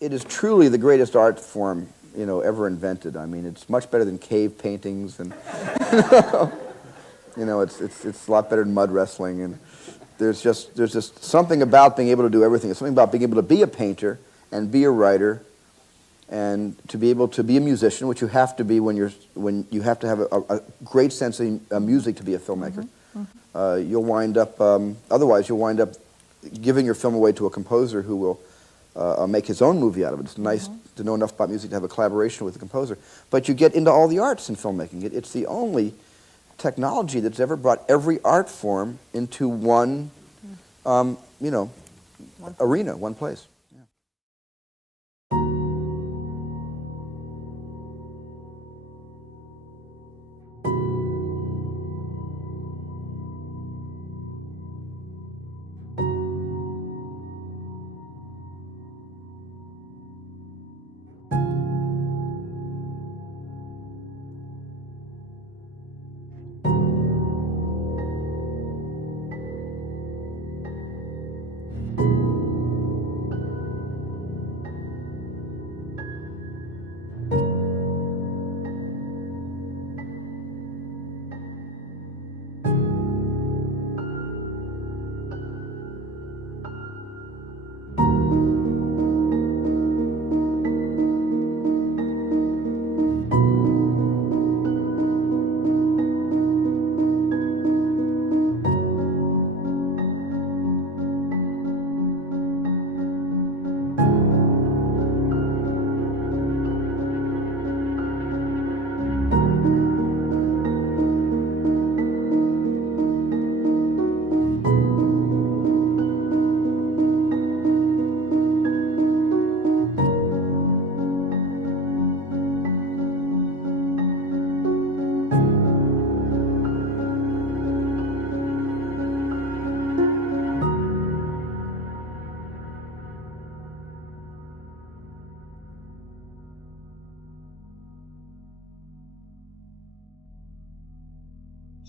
it is truly the greatest art form, ever invented. I mean, it's much better than cave paintings, and it's a lot better than mud wrestling. And there's just something about being able to do everything. There's something about being able to be a painter and be a writer and to be able to be a musician, which you have to be when you have to have a great sense of music to be a filmmaker. You'll wind up otherwise you'll wind up giving your film away to a composer who will make his own movie out of it. It's nice to know enough about music to have a collaboration with the composer, but you get into all the arts in filmmaking. It's the only technology that's ever brought every art form into one, arena, one place.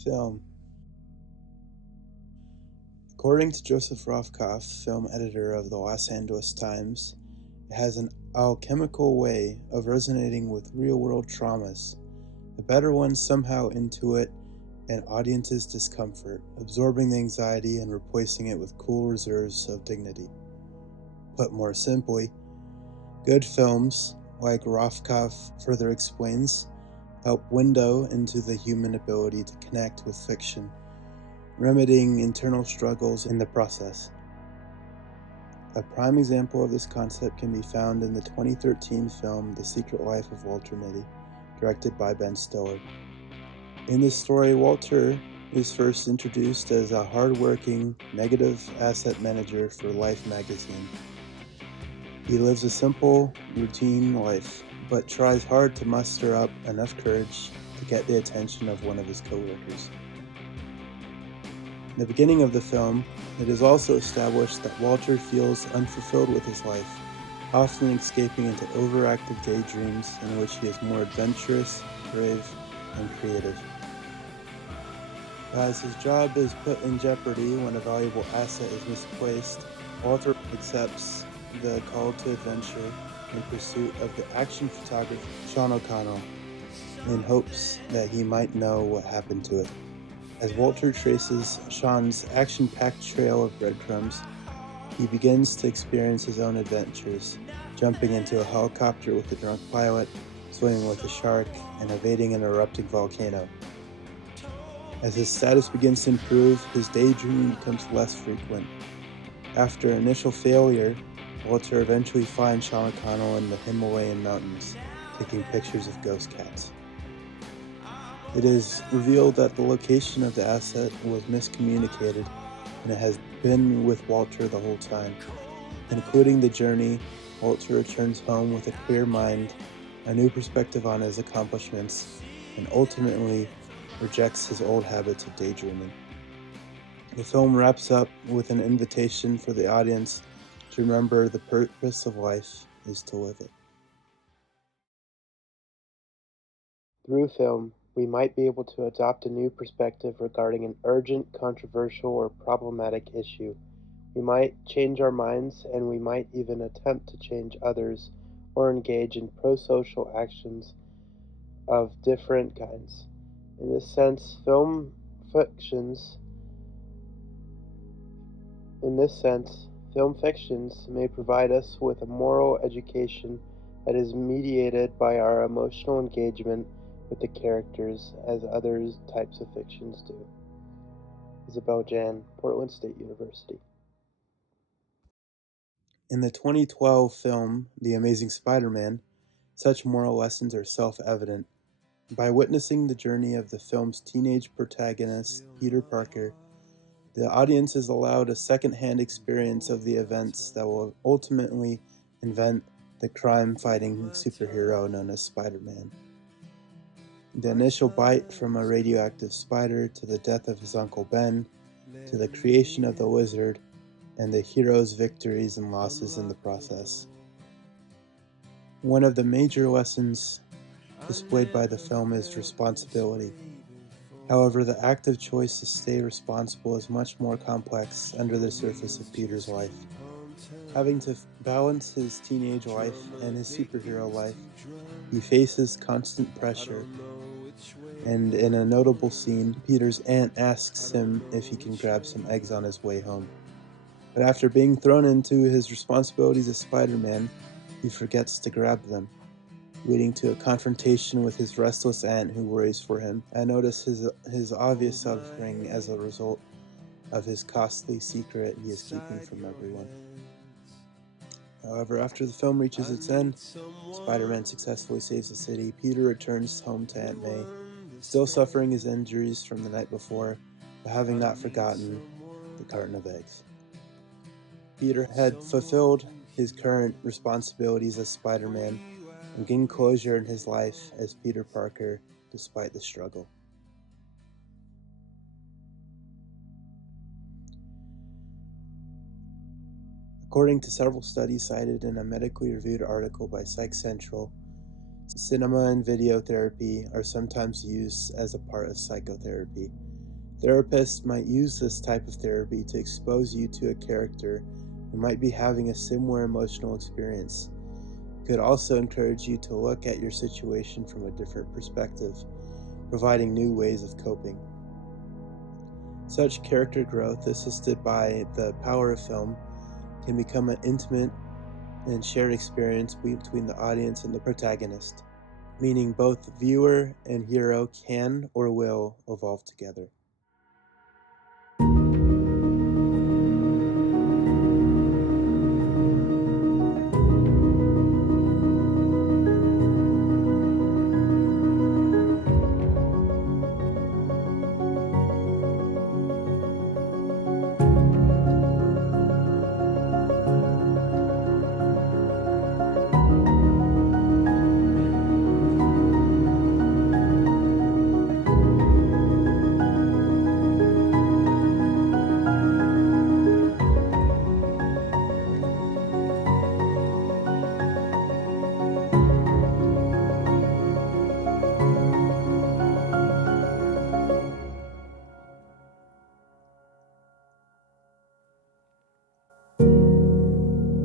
Film. According to Joseph Rothkopf, film editor of the Los Angeles Times, it has an alchemical way of resonating with real-world traumas. The better ones somehow intuit an audience's discomfort, absorbing the anxiety and replacing it with cool reserves of dignity. Put more simply, good films, like Rothkopf further explains, help window into the human ability to connect with fiction, remedying internal struggles in the process. A prime example of this concept can be found in the 2013 film The Secret Life of Walter Mitty, directed by Ben Stiller. In this story, Walter is first introduced as a hard-working, negative asset manager for Life magazine. He lives a simple, routine life, but tries hard to muster up enough courage to get the attention of one of his co-workers. In the beginning of the film, it is also established that Walter feels unfulfilled with his life, often escaping into overactive daydreams in which he is more adventurous, brave, and creative. As his job is put in jeopardy when a valuable asset is misplaced, Walter accepts the call to adventure in pursuit of the action photographer Sean O'Connell, in hopes that he might know what happened to it. As Walter traces Sean's action-packed trail of breadcrumbs, he begins to experience his own adventures, jumping into a helicopter with a drunk pilot, swimming with a shark, and evading an erupting volcano. As his status begins to improve, his daydreaming becomes less frequent. After initial failure, Walter eventually finds Sean O'Connell in the Himalayan mountains, taking pictures of ghost cats. It is revealed that the location of the asset was miscommunicated, and it has been with Walter the whole time. Concluding the journey, Walter returns home with a clear mind, a new perspective on his accomplishments, and ultimately rejects his old habits of daydreaming. The film wraps up with an invitation for the audience to remember the purpose of life is to live it. Through film, we might be able to adopt a new perspective regarding an urgent, controversial, or problematic issue. We might change our minds, and we might even attempt to change others or engage in pro-social actions of different kinds. In this sense, film fictions may provide us with a moral education that is mediated by our emotional engagement with the characters as other types of fictions do. Isabel Jan, Portland State University. In the 2012 film, The Amazing Spider-Man, such moral lessons are self-evident. By witnessing the journey of the film's teenage protagonist, Peter Parker, the audience is allowed a second-hand experience of the events that will ultimately invent the crime-fighting superhero known as Spider-Man. The initial bite from a radioactive spider to the death of his Uncle Ben, to the creation of the lizard, and the hero's victories and losses in the process. One of the major lessons displayed by the film is responsibility. However, the active choice to stay responsible is much more complex under the surface of Peter's life. Having to balance his teenage life and his superhero life, he faces constant pressure, and in a notable scene, Peter's aunt asks him if he can grab some eggs on his way home. But after being thrown into his responsibilities as Spider-Man, he forgets to grab them, leading to a confrontation with his restless aunt who worries for him. I notice his obvious suffering as a result of his costly secret he is keeping from everyone. However, after the film reaches its end, Spider-Man successfully saves the city. Peter returns home to Aunt May, still suffering his injuries from the night before, but having not forgotten the carton of eggs. Peter had fulfilled his current responsibilities as Spider-Man and gained closure in his life as Peter Parker, despite the struggle. According to several studies cited in a medically reviewed article by Psych Central, cinema and video therapy are sometimes used as a part of psychotherapy. Therapists might use this type of therapy to expose you to a character who might be having a similar emotional experience. It could also encourage you to look at your situation from a different perspective, providing new ways of coping. Such character growth, assisted by the power of film, can become an intimate and shared experience between the audience and the protagonist, meaning both viewer and hero can or will evolve together.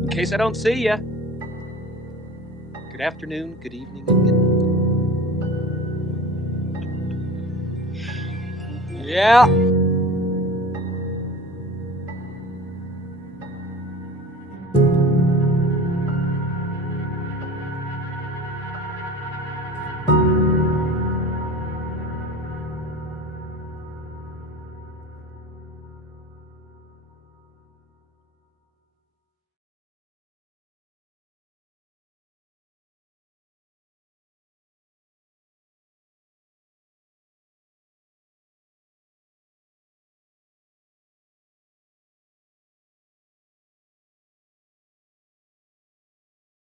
In case I don't see ya, good afternoon, good evening, and good night. Yeah.